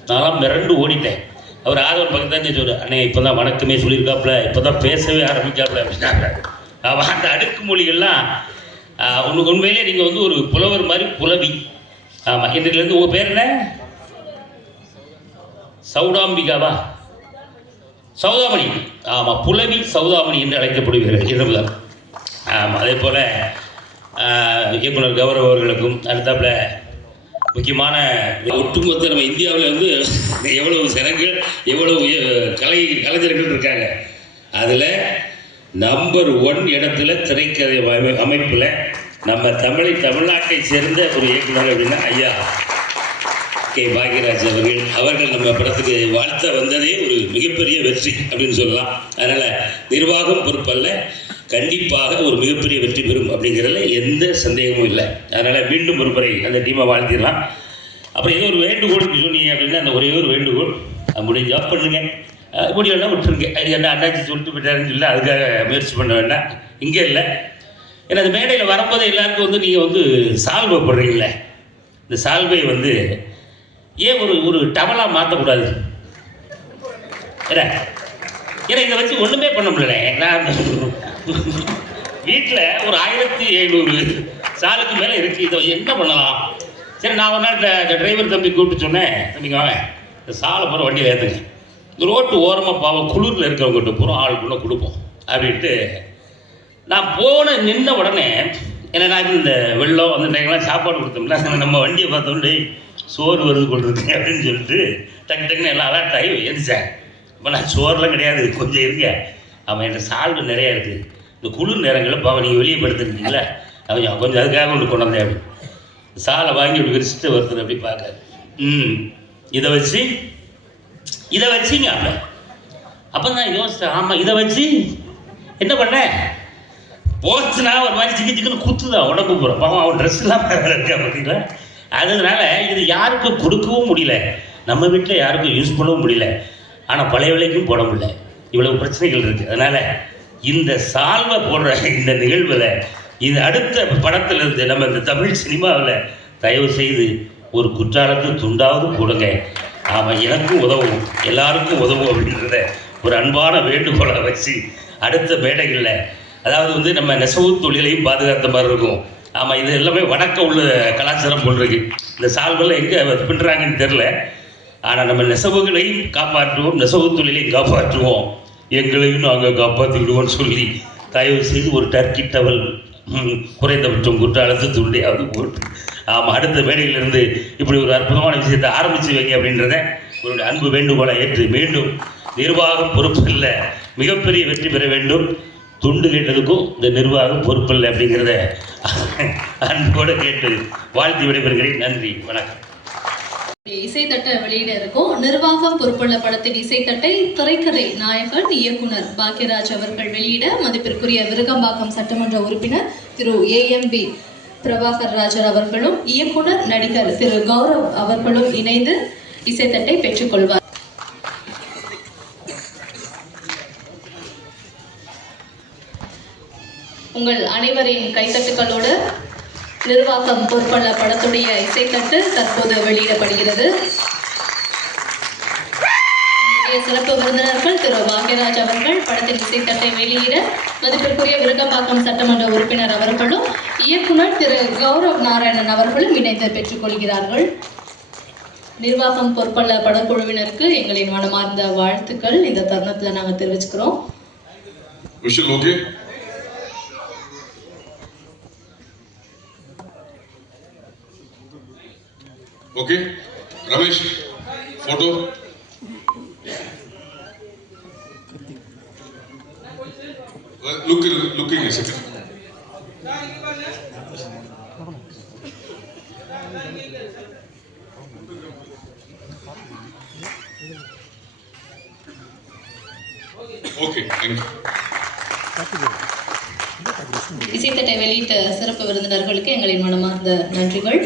நான்லாம் மிரண்டு ஓடிட்டேன். அவர் ஆதவன் பக்கத்தான் சொல்லுவார், அண்ணே இப்போ தான் வணக்கமே சொல்லியிருக்காப்புல, இப்போ தான் பேசவே ஆரம்பிக்காப்புல அப்படின்னாங்க. அந்த அடுக்குமொழிகள்லாம் உண்மையிலே நீங்கள் வந்து ஒரு புலவர் மாதிரி புலவி. ஆமாம், இன்றைலேருந்து உங்கள் பேர் என்ன? சௌடாம்பிகாவா? சௌதாமணி. ஆமாம், புலவி சௌதாமணி என்று அழைக்கப்படுவீர்கள் இரவுதான். ஆமாம், அதே போல் இயக்குனர் கௌரவ அவர்களுக்கும் அடுத்தாப்புல முக்கியமான ஒட்டுமொத்த நம்ம இந்தியாவில் வந்து எவ்வளவு ஜனங்கள் எவ்வளவு கலைஞர்கள் இருக்காங்க. அதில் நம்பர் 1 இடத்துல திரைக்கதை அமைப்பில் நம்ம தமிழ்நாட்டை சேர்ந்த ஒரு இயக்குனர் அப்படின்னா ஐயா கே பாக்யராஜ் அவர்கள் நம்ம படத்துக்கு வாழ்த்த வந்ததே ஒரு மிகப்பெரிய வெற்றி அப்படின்னு சொல்லலாம். அதனால் நிர்வாகம் பொறுப்பல்ல, கண்டிப்பாக ஒரு மிகப்பெரிய வெற்றி பெறும் அப்படிங்கிறதுல எந்த சந்தேகமும் இல்லை. அதனால் மீண்டும் ஒரு முறை அந்த டீமை வாழ்த்திடலாம். அப்புறம் ஏதோ ஒரு வேண்டுகோள் சொன்னீங்க அப்படின்னா அந்த ஒரே ஒரு வேண்டுகோள், முடிஞ்ச ஜாப் பண்ணுங்க, முடியலன்னா விட்டுருங்க. அது என்ன அண்ணாச்சி சொல்லிட்டு போயிட்டாருன்னு சொல்லி அதுக்காக முயற்சி பண்ண வேண்டாம். இங்கே இல்லை, ஏன்னா அந்த மேடையில் வரும்போது எல்லாருக்கும் வந்து நீங்கள் வந்து சால்வை போடுறீங்களே, இந்த சால்வையை வந்து ஏன் ஒரு டவலாக மாற்றக்கூடாது? ஏன்னா இதை வச்சு ஒன்றுமே பண்ண முடியல. நான் வீட்டில் ஒரு 1700 சாலுக்கு மேலே இருக்குது, இதை என்ன பண்ணலாம்? சரி, நான் ஒரு நாள் இந்த டிரைவர் தம்பி கூப்பிட்டு சொன்னேன், தம்பிங்க வாங்க இந்த சாலை போகிற வண்டியில் ஏற்றுங்க, இந்த ரோட்டு ஓரமாக பாவம் குளிரில் இருக்கிறவங்ககிட்ட பூரா ஆளுக்குள்ளே கொடுப்போம் அப்படின்ட்டு நான் நின்ன உடனே, ஏன்னா நான் இந்த வெள்ளம் அந்த டைம்லாம் சாப்பாடு கொடுத்தோம்ல, நம்ம வண்டியை பார்த்தோன்னே சோறு வருது கொண்டிருக்கு அப்படின்னு சொல்லிட்டு டக்குன்னு எல்லாம் அலர்ட் ஆகி எழுந்திரிச்சேன். இப்போ நான் சோறுலாம் கிடையாது, கொஞ்சம் இருங்க, அவன் என்ன சால்வு நிறையா இருக்குது, இந்த குளிர் நேரங்களில் பாவம் நீங்கள் வெளியே படுத்துருக்கீங்களா, அவன் கொஞ்சம் அதுக்காக ஒன்று கொண்டு வந்தேன் அப்படி சாலை வாங்கி இப்படி விரிச்சிட்டு வருது அப்படி பார்க்க. இதை வச்சிங்க அப்போ நான் யோசித்தேன், ஆமாம் இதை வச்சு என்ன பண்ணேன், போச்சுனா ஒரு மாதிரி சிக்கன்னு குத்துதான் உடம்பு போகிறோம், பாவம் அவன் ட்ரெஸ்லாம் வேறு இருக்கா பார்த்தீங்களா. அதனால இது யாருக்கும் கொடுக்கவும் முடியல, நம்ம வீட்டில் யாருக்கும் யூஸ் பண்ணவும் முடியல, ஆனால் பழைய விலைக்கும் போட முடியல, இவ்வளவு பிரச்சனைகள் இருக்குது. அதனால் இந்த சால்வை போடுற இந்த நிகழ்வில் இது அடுத்த படத்தில் இருந்து நம்ம இந்த தமிழ் சினிமாவில் தயவு செய்து ஒரு குற்றாலத்து துண்டாவது போடுங்க. ஆமாம், எனக்கும் உதவும், எல்லாருக்கும் உதவும் அப்படின்றத ஒரு அன்பான வேண்டுகோளை வச்சு அடுத்த மேடைகளில், அதாவது வந்து நம்ம நெசவு தொழிலையும் பாதுகாத்த மாதிரி இருக்கும். ஆமாம், இது எல்லாமே வடக்க உள்ள கலாச்சாரம் போட்டிருக்கு. இந்த சால்வெல்லாம் எங்கே பின்னுறாங்கன்னு தெரில, ஆனால் நம்ம நெசவுகளையும் காப்பாற்றுவோம், நெசவு தொழிலையும் காப்பாற்றுவோம், எங்களையும் நாங்கள் காப்பாற்றிவிடுவோம்னு சொல்லி தயவு செய்து ஒரு டர்க்கி டவல் குறைந்தபட்சம் குற்றாலத்து துண்டையாவது போட்டு, ஆமாம் அடுத்த மேடையிலிருந்து இப்படி ஒரு அற்புதமான விஷயத்தை ஆரம்பித்து வைங்க அப்படின்றத ஒரு அன்பு வேண்டுகோளை ஏற்று மீண்டும் நிர்வாகம் பொறுப்பு இல்லை, மிகப்பெரிய வெற்றி பெற வேண்டும். துண்டு கேட்டதுக்கும் இந்த நிர்வாகம் பொறுப்பில்லை அப்படிங்கிறத அன்போடு கேட்டு வாழ்த்தி விடைபெறுகிறேன். நன்றி, வணக்கம். இசைத்தட்டை வெளியிட இருக்கும். நிர்வாகம் பொறுப்புள்ள படத்தின் இசைத்தட்டை திரைக்கதை நாயகன் இயக்குனர் பாக்யராஜ் அவர்கள் வெளியிட மதிப்பிற்குரிய விருகம்பாக்கம் சட்டமன்ற உறுப்பினர் திரு AMB பிரபாகர் ராஜர் அவர்களும் இயக்குனர் நடிகர் திரு கௌரவ் அவர்களும் இணைந்து இசைத்தட்டை பெற்றுக்கொள்வார். உங்கள் அனைவரின் கைத்தட்டுகளோடு நிர்வாகம் பொறுப்புள்ள படத்துடைய இசைத்தட்டு தற்போது வெளியிடப்படுகிறது. சிறப்பு விருந்தினர்கள் திரு பாக்யராஜ் அவர்கள் படத்தின் இசைத்தட்டை வெளியிட மதிப்பிற்குரிய விருகம்பாக்கம் சட்டமன்ற உறுப்பினர் அவர்களும் இயக்குனர் திரு கௌரவ் நாராயணன் அவர்களும் இணைந்து பெற்றுக்கொள்கிறார்கள். நிர்வாகம் பொறுப்புள்ள படக்குழுவினருக்கு எங்களின் மனமார்ந்த வாழ்த்துக்கள் இந்த தருணத்தில் நாங்கள் தெரிவிச்சுக்கிறோம். Okay, Ramesh, photo. Looking a second. Okay, thank you. இசைத்தட்டை வெளியிட்ட சிறப்பு விருந்தினர்களுக்கு எங்களின் மனமார்ந்த நன்றிகள்.